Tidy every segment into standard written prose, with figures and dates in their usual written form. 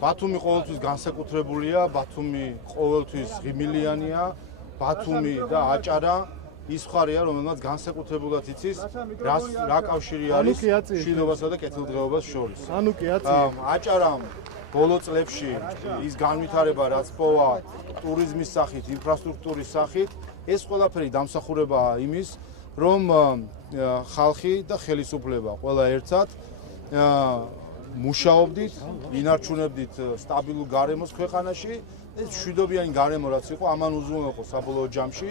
ბათუმი ყოველთვის განსაკუთრებულია, ბათუმი ყოველთვის ღიმილიანია, ბათუმი და აჭარა ის მხარეა, რომელმაც განსაკუთრებულად იცის, რა კავშირი არის მშვიდობასა და კეთილდღეობას შორის. აჭარამ ბოლო წლებში ის განვითარება, რაც პოვა ტურიზმის სახით, ინფრასტრუქტურის სახით, ეს ყველაფერი დამსახურებაა იმის, რომ ხალხი და ხელისუფლება ყველა ერთად მუშაობდით, ინარჩუნებდით სტაბილურ გარემოს ქვეყანაში, ეს მშვიდობიანი გარემო რაც იყო, ამან უზრუნველყო საბოლოო ჯამში,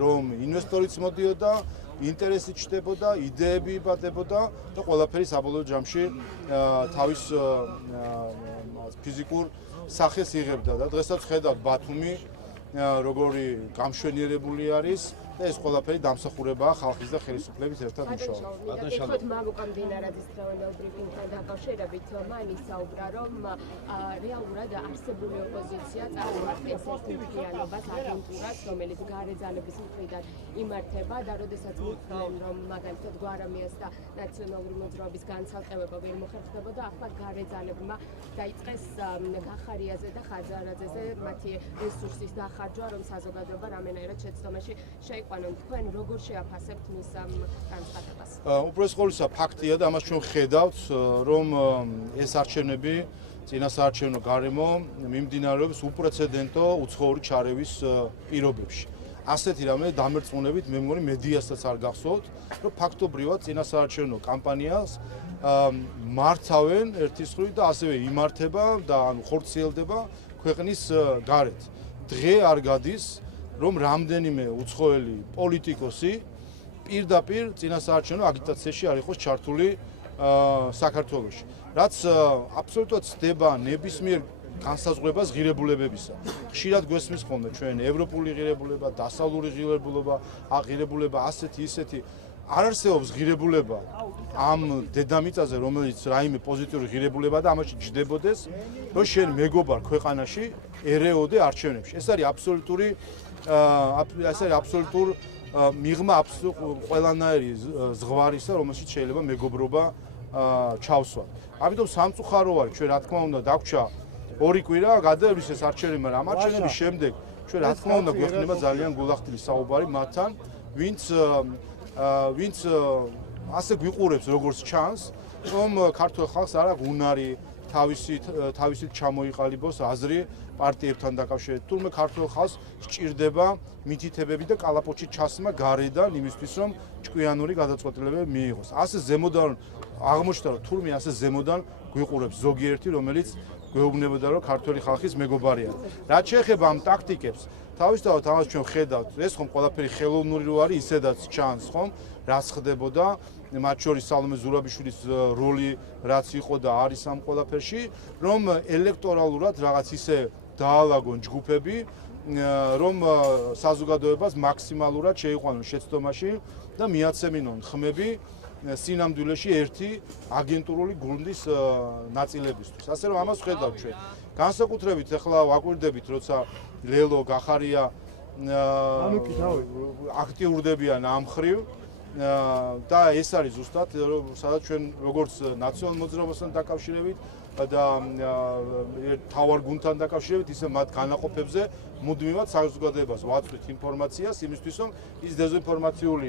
რომ ინვესტორიც მოდიოდა, ინტერესი ჩნდებოდა, იდეები იბადებოდა და ყველაფერი საბოლოო ჯამში თავის ფიზიკურ სახეს იღებდა და დღესაც ხედავთ ბათუმი როგორი გამშვენიერებული არის და ეს ყველაფერი დამსახურებაა ხალხის და ხელისუფლების ერთად მუშაობაზე. ეხოთ მამუკა მდინარაძის დღევანდელ ბრიფინგთან დაკავშირებით მან ისაუბრა, რომ რეალურად არსებული ოპოზიცია წარმოადგენს ერთმხრივიანობას აგენტურას, რომელიც გარე ძალების მხრიდან იმართება და როდესაც მithlen, რომ მაგალითად გვარამიას და ნაციონალური მოძრაობის განცალკევება ვერ მოხერხდებოდა, ახლა გარე ძალებმა დაიწყეს გახარიაზე და ხაძარაძეზე მათი რესურსის დახარჯვა, რომ საზოგადოება რამენაირად შეცდომაში შეიყვანონ. თქვენ როგორ შეაფასებთ მის ამ განცხადებას? უპირველეს ყოვლისა ფაქტია და ამას ჩვენ ხედავთ, რომ ეს არჩევნები წინა საარჩევნო გარემო მიმდინარეობს უპრეცედენტო უცხოური ჩარევის პირობებში. ასეთი რამე დამერწმუნებით მე მგონი მედიასაც არ გახსოვთ, რომ ფაქტობრივად წინა საარჩევნო კამპანიას მართავენ ერთის მხრივ და ასევე იმართება და ანუ ხორციელდება ქვეყნის გარეთ. დღე არ გადის რომ რამდენიმე უცხოელი პოლიტიკოსი პირდაპირ წინასაარჩევნო აგიტაციაში არ იყოს ჩართული საქართველოში. რაც აბსოლუტურად ცდება ნებისმიერ განსაზღვრებას ღირებულებებისა. ხშირად გვესმის ხოლმე ჩვენ ევროპული ღირებულება, დასავლური ღირებულება, ასეთი ისეთი არ არსებობს ღირებულება ამ დედამიწაზე, რომელიც რაიმე პოზიტიური ღირებულება და ამაში ჯდებოდეს, რომ შენ მეგობარ ქვეყანაში ერეოდე არჩევნებში. ეს არის აბსოლუტურ მიღმა ყველანაირი ზღვარისა, რომელშიც შეიძლება მეგობრობა ჩავსვათ. ამიტომ სამწუხარო არის, ჩვენ რა თქმა უნდა დაგვრჩა 2 კვირა გადაევლეს ეს არჩევნები, მაგრამ ამ არჩევნების შემდეგ ჩვენ რა თქმა უნდა გვექნება ძალიან გულახდილი საუბარი მათთან, ვინც ასე გვიყურებს როგორც ჩანს, რომ ქართულ ხალხს არ აქვს უნარი თავისით ჩამოიყალიბოს აზრი პარტიებთან დაკავშირებით. თუმცა ქართულ ხალხს სჭირდება მითითებები და კალაპოტში ჩასმა გარედან იმისთვის, რომ ჭკვიანური გადაწყვეტილებები მიიღოს. ასე ზემოდან აღმოჩნდა, რომ თურმე ასე ზემოდან გვიყურებს ზოგიერთი, რომელიც გვეუბნებოდა, რომ ქართული ხალხის მეგობარია. რაც შეეხება ამ ტაქტიკებს, თავისთავად ამას ჩვენ ხედავთ, ეს ხომ ყველაფერი ხელოვნური რო არის, ისედაც ჩანს ხომ, რაც ხდებოდა, მათ შორის სალომე ზურაბიშვილის როლი რაც იყო და არის ამ ყველაფერში, რომ ელექტორალურად რაღაც ისე დაალაგონ ჯგუფები, რომ საზოგადოებას მაქსიმალურად შეიყვანონ შეცდომაში და მიაცემინონ ხმები სინამდვილეში ერთი აგენტურული გუნდის ნაწილებისთვის. ასე რომ ამას ხედავთ ჩვენ. განსაკუთრებით ახლა ვაკვირდებით, როცა ლელო გახარია აქტიურდებიან ამ მხრივ და ეს არის ზუსტად სადაც ჩვენ როგორც ნაციონალურ მოძრაობასთან დაკავშირებით და თავარ გუნდთან დაკავშირებით ისე მათ განაყოფებზე მუდმივად საზოგადოებას ვაწვდით ინფორმაციას იმისთვის რომ ის დეზინფორმაციული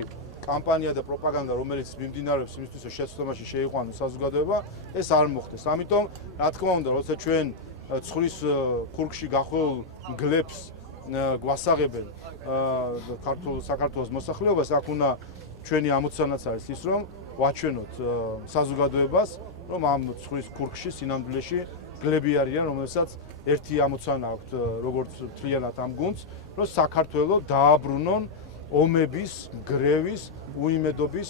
კამპანია და პროპაგანდა რომელიც მიმდინარეობს იმისთვის რომ შეცდომაში შეიყვანოს საზოგადოება ეს არ მოხდეს. ამიტომ რა თქმა უნდა როცა ჩვენ ცხრის ქურქში გახვეულ გლებს გვასაღებენ საქართველოს მოსახლეობას აქ უნდა ჩვენი ამოცანაც არის ის რომ ვაჩვენოთ საზოგადოებას რომ ამ ცხრის ქურქში სინამდვილეში გლები არიან რომელსაც ერთი ამოცანა აქვთ როგორც თლიანად ამ გუნდს რომ საქართველოს დააბრუნონ ომების, გრევის, უიმედობის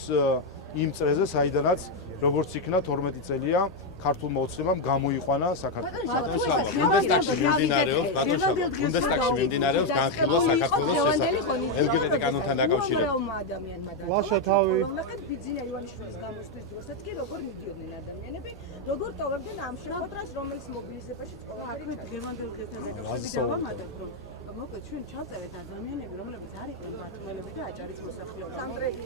იმ წრეზე საიდანაც როგორც იქნა 12 წელია ქართულმა ოცნებამ გამოიყვანა საქართველოს. ბუნდესტაგში მიმდინარეობს განხილვა საქართველოს შესახებ. LGBT კანონთან დაკავშირებით. ლაშა თავი. ბიძინა ივანიშვილის გამოსვლის დროსაც კი როგორ მიდიოდნენ ადამიანები, როგორ ტოვებდნენ ამ შეხვედრას, რომელიც მობილიზებაში ყველაფერი დღევანდელ დღესთან დაკავშირებით დავამატებთ, რომ მოკლედ ჩვენ ჩავწერეთ ადამიანები, რომლებიც არ იყვნენ მმართველები და აჭარის მოსახლეობა.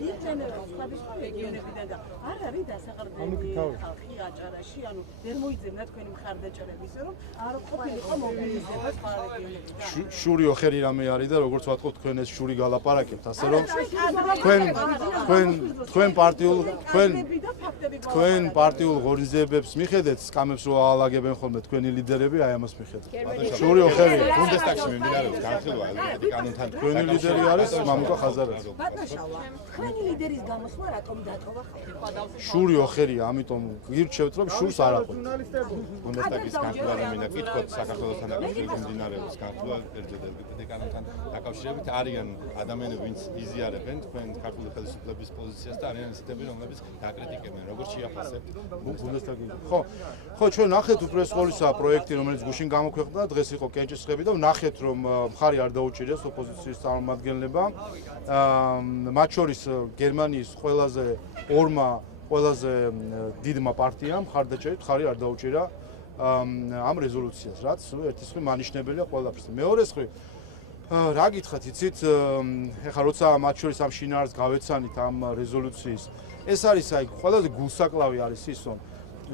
იყვნენ სხვადასხვა რეგიონებიდან და არ არის დასაყრდენი ხალხი აჭარაში, ანუ ვერ მოიძებნა თქვენი მხარდაჭერა ისე რომ არ ყოფილიყო მობილიზება სხვა რეგიონებიდან. შური ოხერი რამე არის და როგორც ვთქვათ თქვენ ეს შური გალაპარაკებთ, ასე რომ თქვენ პარტიულ ღონისძიებებს მიხედეთ, სკამებს რო აალაგებენ ხოლმე თქვენი ლიდერები, აი ამას მიხედეთ. შური ოხერი ბუნდესტაგში მიმდინარეობს განხილვა LGBT კანონთან. თქვენი ლიდერი არის მამუკა ხაზარაძე. ბატონშავა, თქვენი ლიდერის გამოსვლა რატომ დატოვა ხალხი? შური ოხერია, ამიტომ გირჩევთ რომ შურს არ აყოთ. ბუნდესტაგის განხილვა რომ მინდა კითხოთ საქართველოსთან დაკავშირებით მიმდინარეობს განხილვა LGBT კანონთან დაკავშირებით არიან ადამიანები, ვინც იზიარებენ თქვენ ქართული ხელისუფლების პოზიციას და არიან ისეთები, რომლებიც დაკრიტიკებენ, როგორც შეაფასებთ ბუნდესტაგი. ხო, ჩვენ ნახეთ უპირველეს ყოვლისა პროექტი, რომელიც გუშინ გამოქვეყნდა, დღეს იყო კენჭისყრები და ვნახეთ რომ მხარი არ დაუჭირეს ოპოზიციის წარმომადგენლებმა. მათ შორის გერმანიის ყველაზე დიდმა პარტიამ მხარდაჭერით მხარი არ დაუჭირა ამ რეზოლუციას, რაც ერთის მხრივ მანიშნებელია ყველაფერს. მეორეს მხრივ რა გითხრათ, იცით, ეხლა როცა მათ შორის ამ შინაარსს გავეცანით ამ რეზოლუციის, ეს არის აი ყველაზე გულსაკლავი არის ის, რომ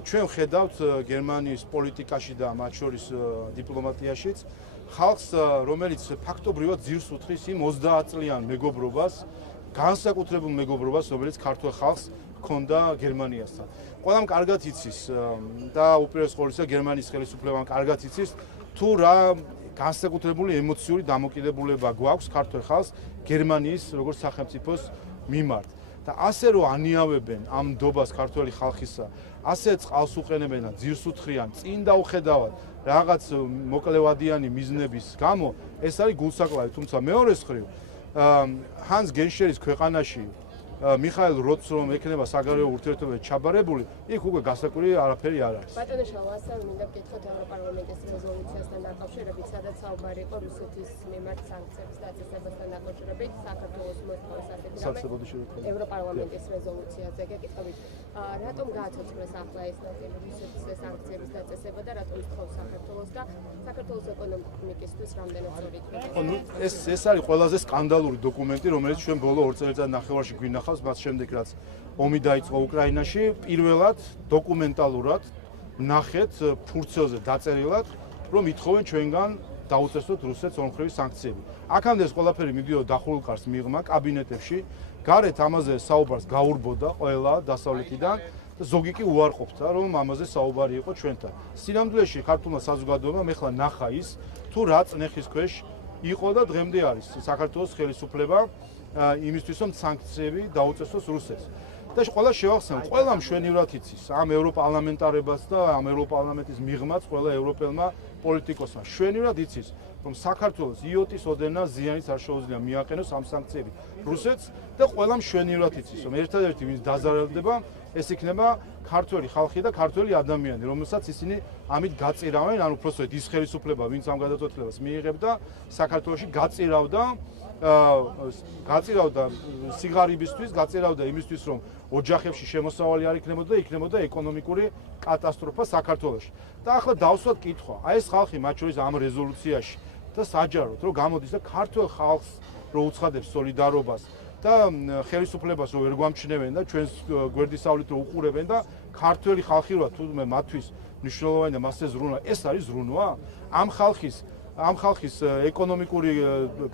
ჩვენ ვხედავთ გერმანიის პოლიტიკაში და მათ შორის დიპლომატიაშიც ხალხს, რომელიც ფაქტობრივად ძირს უთხრის იმ 30 წლიან მეგობრობას, განსაკუთრებულ მეგობრობას, რომელიც ქართულ ხალხს ჰქონდა გერმანიასთან. ყველამ კარგად იცის და უპირველეს ყოვლისა გერმანიის ხელისუფლებამ კარგად იცის თუ რა განსაკუთრებული ემოციური დამოკიდებულება გვაქვს ქართულ ხალხს გერმანიის როგორც სახელმწიფოს მიმართ. და ასე რომ ანიავებენ ამ ნდობას ქართული ხალხისა, ასე წყალს უყენებენ და ძირს უთხრიან წინ დაუხედავად რაღაც მოკლევადიანი მიზნების გამო, ეს არის გულსაკლავი. თუმცა მეორეს მხრივ ჰანს გენშერის ქვეყანაში მიხაილ როც რომ ექნება საგარეო ურთიერთობები ჩაბარებული, იქ უკვე გასაკვირი არაფერი არ არის. ბატონშავა, ასე რომ მინდა გკითხოთ ევროპარლამენტის რეზოლუციასთან დაკავშირებით, სადაც საუბარი იყო რუსეთის მიმართ სანქციების დაწესებასთან დაკავშირებით, საქართველოს მოსკოვის ასეთი ევროპარლამენტის რეზოლუციაზე გეკითხებით, რატომ გააცოცხლეს ახლა ეს რუსეთის სანქციების დაწესება და რატომ ითხოვს საქართველოს და საქართველოს ეკონომიკისთვის რამდენად სწორი იქნება? ეს არის ყველაზე სკანდალური დოკუმენტი, რომელიც ჩვენ ბოლო 2 წელიწადნახევარში გვინახავს. მას შემდეგ რაც ომი დაიწყო უკრაინაში, პირველად დოკუმენტალურად ნახეთ ფურცელზე დაწერილად, რომ ითხოვენ ჩვენგან დაუწესოთ რუსეთს ორმხრივი სანქციები. აქამდე ეს ყველაფერი მიდიოდა დახურულ მიღმა კაბინეტებში, გარეთ ამაზე საუბარს გაურბოდა ყველა დასავლეთიდან და ზოგი კი უარყოფდა, რომ ამაზე საუბარი იყო ჩვენთან. სინამდვილეში ქართულმა საზოგადოებამ ეხლა ნახა ის, თუ რა წნეხის ქვეშ იყო და დღემდე არის საქართველოს ხელისუფლება იმისთვის რომ სანქციები დაუწესოს რუსეთს. და ყველა შევახსენოთ, ყველა მშვენივრად იცის ამ ევროპარლამენტარებას და ამ ევროპარლამენტის მიღმაც ყველა ევროპელმა პოლიტიკოსმა მშვენივრად იცის, რომ საქართველოს იოტის ოდენა ზიანიც არ შეუძლია მიაყენოს ამ სანქციები რუსეთს და ყველა მშვენივრად იცის, რომ ერთადერთი ვინც დაზარალდება, ეს იქნება ქართველი ხალხი და ქართველი ადამიანი, რომელსაც ისინი ამით გაწირავენ, ანუ უბრალოდ ის ხელისუფლება, ვინც ამ გადაწყვეტილებას მიიღებდა, საქართველოში გაწირავდა სიგარებისთვის, გაწირავდა იმისთვის, რომ ოჯახებში შემოსავალი არ იქნებოდა ეკონომიკური კატასტროფა საქართველოში. და ახლა დავსვათ კითხვა, აი ეს ხალხი მათ შორის ამ რეზოლუციაში და საჯაროდ რომ გამოდის და ქართულ ხალხს რო უცხადებს სოლიდარობას და ხელისუფლებას რო ვერ გვამჩნევენ და ჩვენს გვერდისავლით რო უყურებენ და ქართველი ხალხი როა თუნდაც მათთვის მნიშვნელოვანი და მასზე ზრუნვა, ეს არის ზრუნვა? ამ ხალხის ეკონომიკური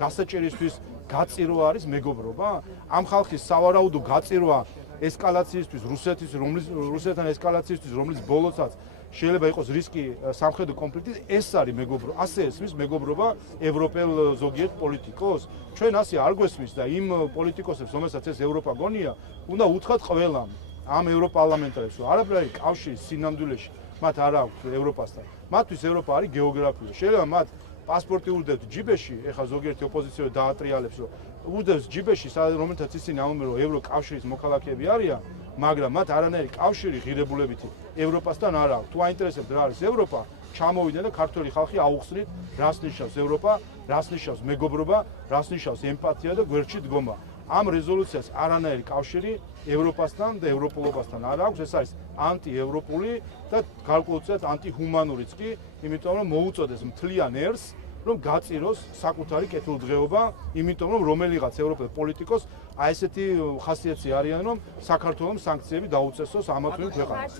გასაჭერისთვის გაწირვა არის მეგობრობა? ამ ხალხის სავარაუდო გაწირვა ესკალაციისთვის, რუსეთთან ესკალაციისთვის, რომლის ბოლოსაც შეიძლება იყოს რისკი სამხედრო კონფლიქტის, ეს არის მეგობრობა. ასე ესმის მეგობრობა ევროპელ ზოგიერთ პოლიტიკოს? ჩვენ ასე არ გვესმის და იმ პოლიტიკოსებს, რომელსაც ეს ევროპა გონია, უნდა უთხრათ ყველამ ამ ევროპარლამენტარებს, რომ არაფერი არის კავშირი სინამდვილეში მათ არ აქვს ევროპასთან. მათთვის ევროპა არის გეოგრაფია. შეიძლება მათ პასპორტი უდევთ ჯიბეში, ეხლა ზოგიერთი ოპოზიციო დაატრიალებს, რომ უდევს ჯიბეში, რომელთაც ისინი ამბობენ, რომ ევროკავშირის მოქალაქეები არიან, მაგრამ მათ არანაირი კავშირი ღირებულებითი ევროპასთან არ აქვს. თუ აინტერესებთ რა არის ევროპა, ჩამოვიდნენ და ქართველი ხალხი აუხსნით, რას ნიშნავს ევროპა, რას ნიშნავს მეგობრობა, რას ნიშნავს ემპათია და გვერდში დგომა. ამ რეზოლუციას არანაირი კავშირი ევროპასთან და ევროპულობასთან არ აქვს, ეს არის ანტიევროპული და გარკვეულწილად ანტიჰუმანურიც კი, იმიტომ რომ მოუწოდეს მთლიან ერს რომ გაწიროს საკუთარი კეთილდღეობა, იმიტომ რომ რომელიღაც ევროპელ პოლიტიკოს აი ესეთი ხასიათი არიან, რომ საქართველოს სანქციები დაუწესოს ამა თუ იმ ქვეყანას.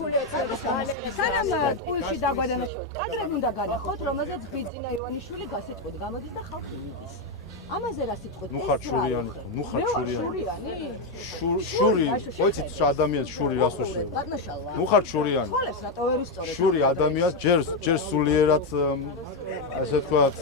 სანამ ტყუილში დაგვადანა კადრები უნდა განახოთ, რომელზეც ბიძინა ივანიშვილი გასიტყვით გამოდის და ხალხი მიდის. ამაზე რა სიტყვით? ნუ ხარ შურიანი, ნუ ხარ შურიანი. შური, მოიცით რა ადამიანს შური რას უშურებს? ბატონშალვა. ნუ ხარ შურიანი. ხოლეს რატო ვერ ისწორებ? შური ადამიანს ჯერ სულიერად ასე ვთქვათ,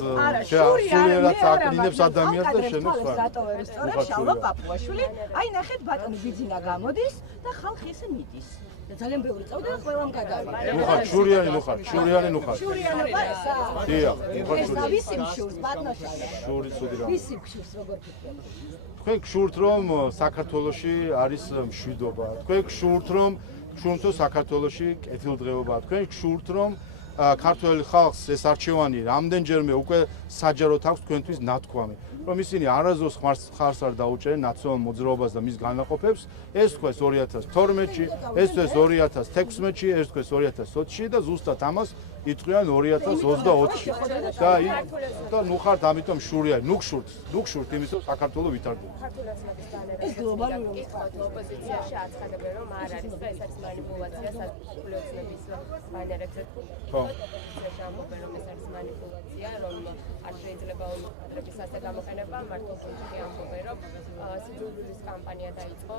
სულიერად აკნინებს ადამიანს და შენ ხოლეს რატო ვერ ისწორებ? შალვა პაპუაშვილი, აი ნახეთ ბატონი ბიძინა გამოდის და ხალხი ესე მიდის. და ძალიან ბევრი წავდა და ყველამ გადავიდა. ნუ ხარ შურიანი, ნუ ხარ შურიანი, ნუ ხარ. შურიანობა ესა. დიახ, ნუ ხარ ეს შურიანი. ვისი მშურს ბატონშალვა? შური ცუდი რა. ვისი მშურს როგორ ფიქრობ? თქვენ გშურთ რომ საქართველოში არის მშვიდობა. თქვენ გშურთ რომ საქართველოში კეთილდღეობა. თქვენ გშურთ რომ ქართველი ხალხს ეს არჩევანი რამდენჯერმე უკვე საჯაროდ აქვს თქვენთვის ნათქვამი. რომ ისინი არასდროს ხარს არ დაუჭერენ ნაციონალურ მოძრაობას და მის განაყოფებს, ეს თქვეს 2012-ში, ეს თქვეს 2016-ში, ეს თქვეს 2020-ში და ზუსტად ამას იტყვიან 2024-ში. და ნუ ხართ ამიტომ შურიანი, ნუ გშურთ იმის რომ საქართველო ვითარდება. ეს გლობალური ოპოზიციაში აცხადებენ რომ არ არის და ეს არის манипуляция სასულიერო ცნების ბანერებზე თუ ამბობენ რომ ეს არის манипуляция რომ არ შეიძლება კადრების ასე გამოყენება მარტო პუნქტი ამბობენ რომ სიძულვილის კამპანია დაიწყო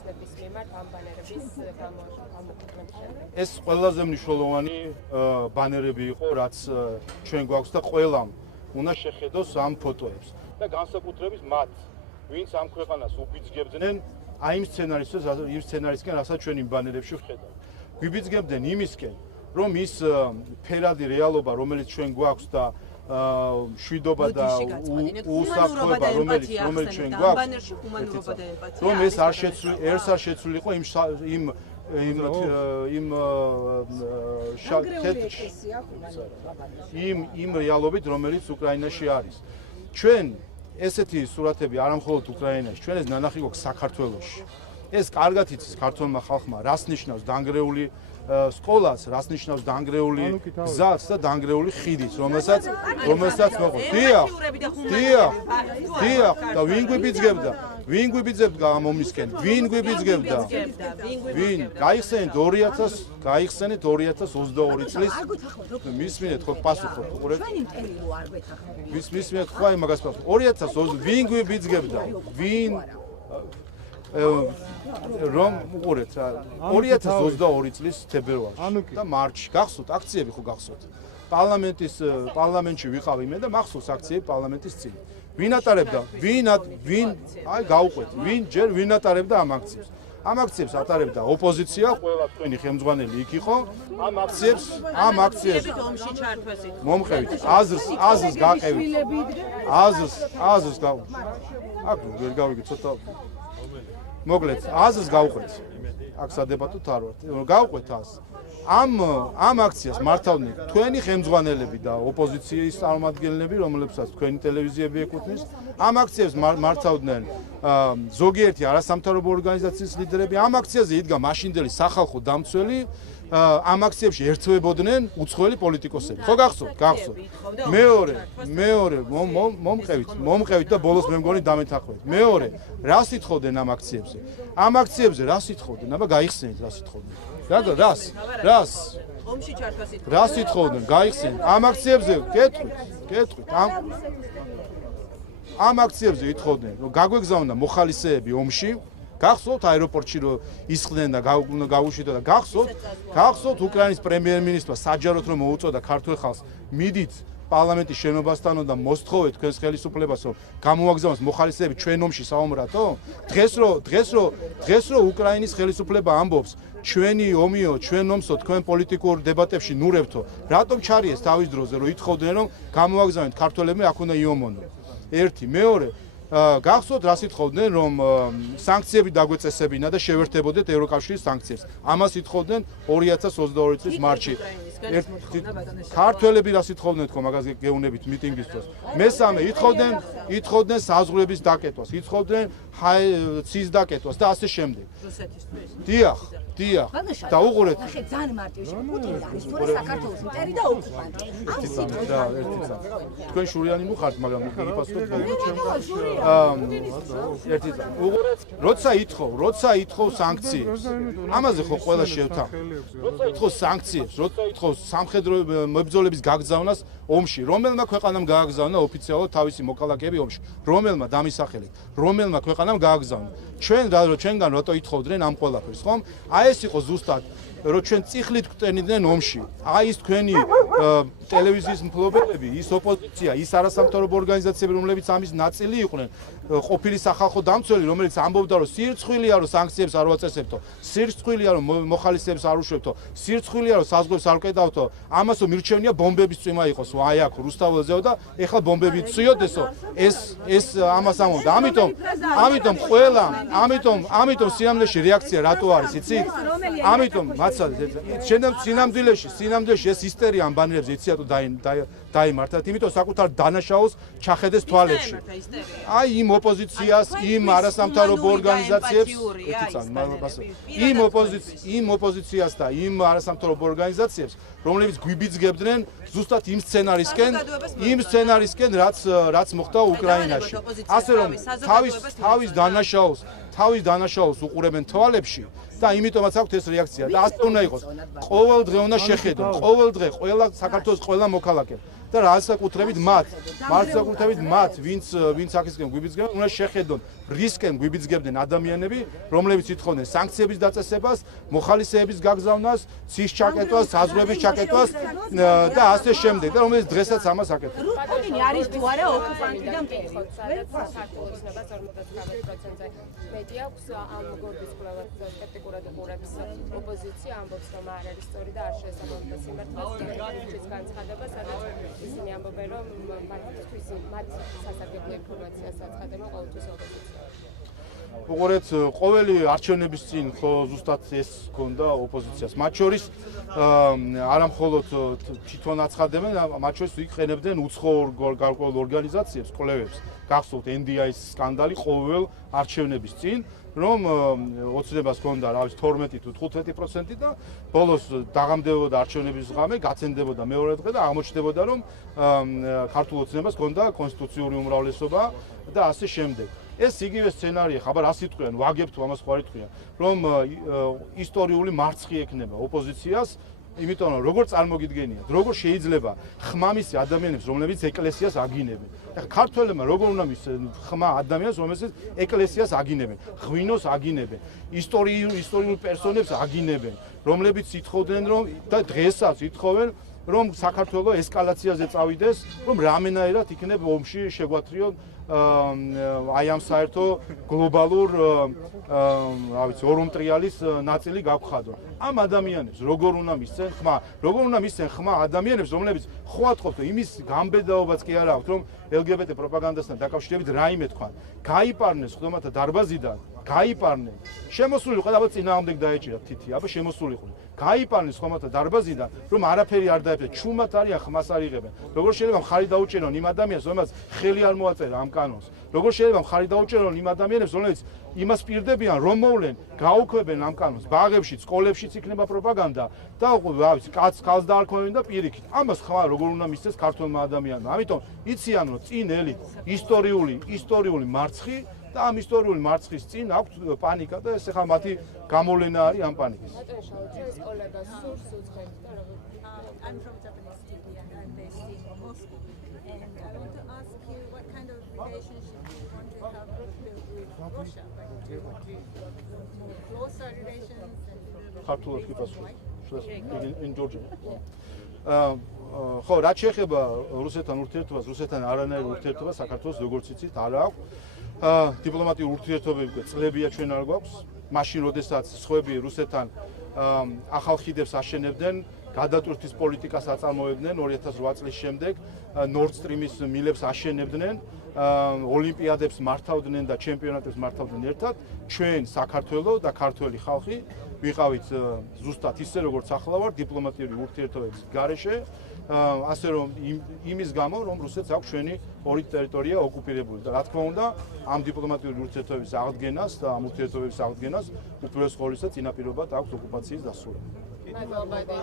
ცნების მიმართ ამ ბანერების გამოყენების შემდეგ ეს ყველაზე მნიშვნელოვანი ბანერები იყო რაც ჩვენ გვაქვს და ყველამ უნდა შეხედოს ამ ფოტოებს და განსაკუთრებით მათ ვინც ამ ქვეყანას უბიძგებდნენ აი იმ სცენარისკენ, რასაც ჩვენ იმ ბანერებში ვხედავთ. გვიბიძგებდნენ იმისკენ, რომ ის ფერადი რეალობა, რომელიც ჩვენ გვაქვს და შვიდობა და უსაფრთხოება, რომელიც ჩვენ გვაქვს, რომ ეს არ შეცვლილიყო იმ რეალობით, რომელიც უკრაინაში არის. ჩვენ ესეთი სურათები არა მხოლოდ უკრაინაში, ჩვენ ეს ნანახი გვაქვს საქართველოში. ეს კარგად იცის ქართულმა ხალხმა, რას ნიშნავს დანგრეული სკოლას, რას ნიშნავს დანგრეული გზაც და დანგრეული ხიდიც, რომელსაც მოყვა. დიახ, და ვინ გვიბიძგებდა? ვინ გვიბიძებდა ამ ომისკენ? ვინ გვიბიძგებდა? ვინ? გაიხსენეთ 2022 წლის. მისმინეთ ხო პასუხობ, უყურეთ. ჩვენი მტერი რო არ გვეთახმები. მისმინეთ ხო აი მაგას პასუხობ. 2022 ვინ გვიბიძგებდა? ვინ რომ უყურეთ 2022 წლის თებერვალში და მარჩში გახსოვთ აქციები ხო გახსოვთ პარლამენტში ვიყავი მე და მახსოვს აქციები პარლამენტის წინ ვინ ატარებდა ვინ აი გავუყვეთ ვინ ატარებდა ამ აქციებს ამ აქციებს ატარებდა ოპოზიცია ყველა თქვენი ხელმძღვანელი იქ იყო ამ აქციებს ომში ჩართვეს მომყევით აზრს გაყევით აზრს აქ ვერ გავიგე ცოტა მოკლედ აზრს გავყვეთ აქ სადებატოთ არ ვარ გავყვეთ აზრს ამ აქციას მართავდნენ თქვენი ხელმძღვანელები და ოპოზიციის წარმომადგენლები რომლებსაც თქვენი ტელევიზიები ეკუთვნის ამ აქციებს მართავდნენ ზოგიერთი არასამთავრობო ორგანიზაციის ლიდერები ამ აქციაზე იდგა მაშინდელი სახალხო დამცველი ამ აქციებში ერთვებოდნენ უცხოელი პოლიტიკოსები. ხო გახსოვთ? მეორე მომყევით და ბოლოს მე მგონი დამეთანხმეთ. მეორე რას ითხოვდნენ ამ აქციებზე? ამ აქციებზე რას ითხოვდნენ? აბა გაიხსენეთ რას ითხოვდნენ. რას? ომში ჩართვას რას ითხოვდნენ? გაიხსენეთ. ამ აქციებზე კეთყვით. ამ აქციებზე ითხოვდნენ, რომ გაგვეგზავნა მოხალისეები ომში გახსოვთ აეროპორტში რომ ისხდნენ და გაუშვიდა და გახსოვთ უკრაინის პრემიერ-მინისტრმა საჯაროდ რომ მოუწოდა ქართულ ხალხს მიდით პარლამენტის შენობასთან და მოსთხოვეთ თქვენს ხელისუფლებას რომ გამოაგზავნოს მოხალისეები ჩვენ ომში საომრათო დღეს რო უკრაინის ხელისუფლება ამბობს ჩვენი ომიო ჩვენ ომსო თქვენ პოლიტიკურ დებატებში ნურებთო რატომ ჩარიეს თავის დროზე რომ ითხოვდნენ რომ გამოაგზავნოთ ქართველები აქ უნდა იომონო ერთი მეორე გახსოვთ რას ითხოვდნენ რომ სანქციები დაგვეწესებინა და შევერთებოდეთ ევროკავშირის სანქციებს ამას ითხოვდნენ 2022 წლის მარჩში ქართველები რას ითხოვდნენ თქო მაგას გეუნებით მიტინგის დროს მესამე ითხოვდნენ საზღვრების დაკეტვას ითხოვდნენ ცის დაკეტვას და ასე შემდეგ. რუსეთისთვის. დიახ. და უყურეთ. ახლა ძალიან მარტივია. პუტინი არის თორე საქართველოს მტერი და ოკუპანტი. ამ სიტყვით და ერთი წამი. თქვენ შურიანი მოხართ, მაგრამ იფასოთ ერთი წამი. უყურეთ, როცა ითხოვ სანქციებს. ამაზე ხო ყველა შევთანხმ. როცა ითხოვ სანქციებს, როცა ითხოვ სამხედრო მებრძოლების გაგზავნას ომში, რომელმა ქვეყანამ გააგზავნა ოფიციალურად თავისი მოქალაქეები ომში, რომელმა დამისახელეთ, რომელმა ქვეყანამ გააგზავნა. ჩვენგან რატო ითხოვდნენ ამ ყველაფერს, ხომ? აი ეს იყო ზუსტად რომ ჩვენ წიხლით გვტენიდნენ ომში. აი ის თქვენი ტელევიზიის მფლობელები, ის ოპოზიცია, ის არასამთავრობო ორგანიზაციები, რომლებიც ამის ნაწილი იყვნენ, ყოფილი სახალხო დამცველი, რომელიც ამბობდა, რომ სირცხვილია, რომ სანქციებს არ ვაწესებთო, სირცხვილია, რომ მოხალისეებს არ უშვებთო, სირცხვილია, რომ საზღვრებს არ ვკედავთო, ამასო მირჩევნია ბომბების წვიმა იყოს, აი აქ რუსთაველზეო და ეხლა ბომბები წვიოდესო, ეს ამას ამბობდა. ამიტომ ყველა, ამიტომ სინამდვილეში რეაქცია რატო არის, იცით? ამიტომ სინამდვილეში ეს ისტერია ამ ბანერებზე იცით თუ დაიმართათ, იმიტომ საკუთარ დანაშაულს ჩახედეს თვალებში. აი იმ ოპოზიციას, იმ არასამთავრობო ორგანიზაციებს, იმ ოპოზიციას და იმ არასამთავრობო ორგანიზაციებს, რომლებიც გვიბიძგებდნენ ზუსტად იმ სცენარისკენ, რაც მოხდა უკრაინაში. ასე რომ თავის დანაშაულს უყურებენ თვალებში და იმიტომაც აქვთ ეს რეაქცია და ასე უნდა იყოს. ყოველ დღე უნდა შეხედონ, ყოველ დღე ყველა საქართველოს ყველა მოქალაქე და განსაკუთრებით მათ, ვინც აქისკენ გვიბიძგებენ, უნდა შეხედონ რისკენ გვიბიძგებდნენ ადამიანები, რომლებიც ითხოვდნენ სანქციების დაწესებას, მოხალისეების გაგზავნას, ცის ჩაკეტვას, საზღვრების ჩაკეტვას და ასე შემდეგ და რომელიც დღესაც ამას აკეთებს. პუტინი არის თუ არა ოკუპანტი და მტერი. საქართველოს ნებას 59%-ზე მეტი აქვს ამ გორბის კვლევას სკეპტიკურად უყურებს ოპოზიცია, ამბობს რომ არ არის სწორი და არ შეესაბამება სიმართლეს განცხადება, სადაც ისინი ამბობენ რომ მათ სასარგებლო ინფორმაციას აცხადებენ ყოველთვის ოპოზიციას. უყურეთ, ყოველი არჩევნების წინ ხო ზუსტად ეს ქონდა ოპოზიციას. მათ შორის არა მხოლოდ თვითონ აცხადებენ, მათ შორის იყენებდნენ უცხოურ გარკვეულ ორგანიზაციებს, კვლევებს. გახსოვთ NDI-ის სკანდალი ყოველ არჩევნების წინ, რომ ოცნებას ჰქონდა რა ვიცი 12 თუ 15% და ბოლოს დაღამდებოდა არჩევნების ღამე, გაცენდებოდა მეორე დღე და აღმოჩნდებოდა რომ ქართულ ოცნებას ჰქონდა კონსტიტუციური უმრავლესობა და ასე შემდეგ. ეს იგივე სცენარია, ხაბარ რას იტყვიან, ვაგებთ ამას ხوار იტყვიან, რომ ისტორიული მარცხი ექნება ოპოზიციას, იმიტომ რომ როგორ წარმოგიდგენიათ, როგორ შეიძლება ხმამისი ადამიანებს, რომლებიც ეკლესიას აგინებენ. ეხლა ქართველებმა როგორ უნდა მისცენ ხმა ადამიანებს, რომელსაც ეკლესიას აგინებენ, ღვინოს აგინებენ, ისტორიულ პერსონებს აგინებენ, რომლებიც ითხოვდნენ რომ და დღესაც ითხოვენ რომ საქართველოს ესკალაციაზე წავიდეს, რომ რამენაირად იქნებ ომში შეგვათრიონ აი ამ საერთო გლობალურ რა ვიცი ორომტრიალის ნაწილი გავხადო. ამ ადამიანებს როგორ უნდა მისცენ ხმა? როგორ უნდა მისცენ ხმა ადამიანებს, რომლებიც ხვატყობთ, იმის გამბედაობაც კი არ აქვს, რომ LGBT პროპაგანდასთან დაკავშირებით რაიმე თქვან. გაიპარნეს ხდომათა დარბაზიდან, გაიპარნენ. შემოსული ყო, აბა წინააღმდეგ დაეჭირა თითი, აბა შემოსულიყო. გაიპარნეს ხდომათა დარბაზიდან, რომ არაფერი არ დაეფეთ, ჩუმად არიან ხმას არ იღებენ. როგორ შეიძლება მხარი დაუჭერონ იმ ადამიანს, რომელსაც ხელი არ მოაწერა ამ კანონს? როგორ შეიძლება მხარი დაუჭერონ იმ ადამიანებს, რომლებიც იმას პირდებიან, რომ მოვლენ, გაუქმებენ ამ კანონს, ბაღებში, სკოლებშიც იქნება პროპაგანდა და რა ვიცი, კაცს ხალს დაარქვევენ და პირიქით. ამას ხმა როგორ უნდა მისცეს ქართულმა ადამიანმა. ამიტომ იციან, რომ წინ ელით ისტორიული მარცხი და ამ ისტორიული მარცხის წინ აქვს პანიკა და ეს ახლა მათი გამოვლენა არის ამ პანიკის. I'm from Japanese TV and I'm based in Moscow. And I want to ask you what kind of relationship you want to have with Russia? Like, do you want to more closer relations? ქართულად კი პასუხი. in Georgia. ხო, რაც შეეხება რუსეთთან ურთიერთობას, რუსეთთან არანაირი ურთიერთობა საქართველოს როგორც იცით არ აქვს. დიპლომატიური ურთიერთობები წლებია ჩვენ არ გვაქვს. მაშინ, როდესაც სხვები რუსეთთან ახალხიდებს აშენებდნენ, გადატვირთვის პოლიტიკას აწარმოებდნენ 2008 წლის შემდეგ, Nord Stream-ის მილებს აშენებდნენ, ოლიმპიადებს მართავდნენ და ჩემპიონატებს მართავდნენ ერთად, ჩვენ საქართველოს და ქართველი ხალხი ვიყავით ზუსტად ისე როგორც ახლა ვართ დიპლომატიური ურთიერთობების გარეშე, ასე რომ იმის გამო რომ რუსეთს აქვს ჩვენი ორი ტერიტორია ოკუპირებული და რა თქმა უნდა ამ დიპლომატიური ურთიერთობების აღდგენას და ამ ურთიერთობების აღდგენას უპირველეს ყოვლისა წინაპირობად აქვს ოკუპაციის დასრულება.